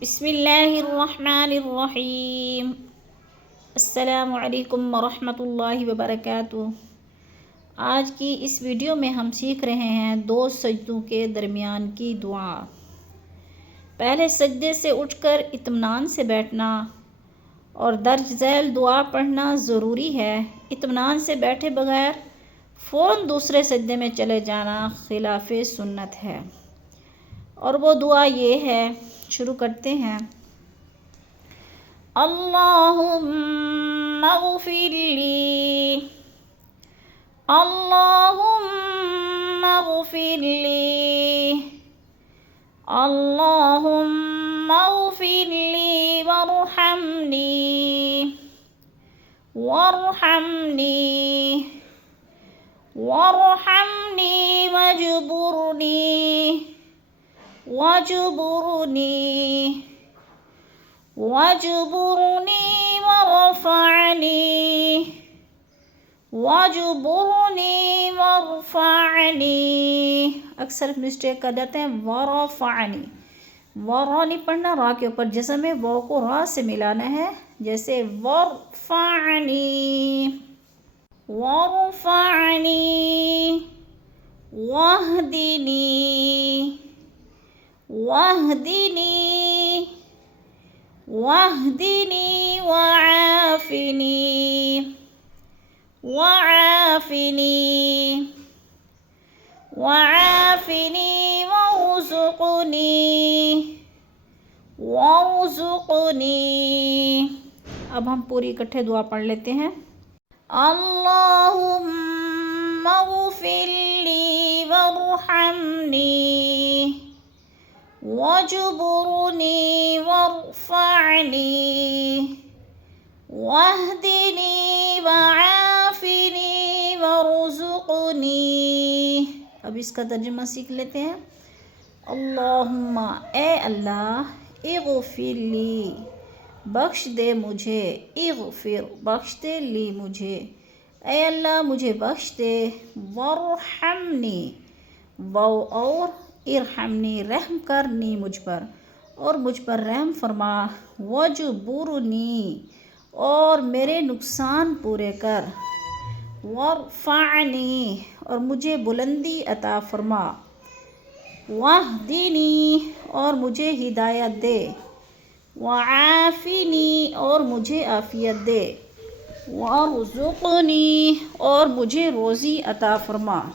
बिस्मिल्लाहिर्रहमानिर्रहीम। अस्सलामुअलैकुम वरहमतुल्लाहि वबरकातुहू। आज की इस वीडियो में हम सीख रहे हैं दो सजदों के दरमियान की दुआ। पहले सजदे से उठकर इत्मीनान से बैठना और दर्ज झैल दुआ पढ़ना ज़रूरी है। इत्मीनान से बैठे बगैर फ़ौरन दूसरे सजदे में चले जाना खिलाफ़े सुन्नत है। और वो दुआ ये है, शुरू करते हैं। अल्लाहुम्मा ग़फ़िरली, अल्लाहुम्मा ग़फ़िरली, अल्लाहुम्मा ग़फ़िरली वरहमनी, वरहमनी, वरहमनी वजबुरनी, वजबुरनी, वजबुरनी वरफ़अनी, वजबुरनी वरफ़अनी। अक्सर मिस्टेक कर जाते हैं, वरफ़अनी। रा नहीं पढ़ना, रा के ऊपर जिस्म है, वो को रा से मिलाना है, जैसे वरफ़अनी, वरफ़अनी, वहदिनी, वहदिनी, वहदिनी वआफ़िनी, वआफ़िनी, वआफ़िनी वरज़ुक़नी, वरज़ुक़नी। अब हम पूरी इकट्ठे दुआ पढ़ लेते हैं। अल्लाहुम्मा ग़फ़िरली वरहमनी, वजबुरनी वरफ़अनी, वहदिनी वआफ़िनी वरज़ुक़नी। अब इसका तर्जुमा सीख लेते हैं। अल्लाहुम्मा, ए अल्लाह, इग़फ़िरली, बख्श दे मुझे, इग़फ़िर, बख्श दे ली मुझे, ए अल्लाह मुझे बख्श दे, वरहमनी, वो और इरहमनी, रहम करनी मुझ पर और मुझ पर रहम फरमा, वजबुरनी, और मेरे नुकसान पूरे कर, वरफ़अनी, और मुझे बुलंदी अता फरमा, वहदिनी, और मुझे हिदायत दे, वआफ़िनी, और मुझे आफ़ियत दे, वरज़ुक़नी, और मुझे रोज़ी अता फरमा।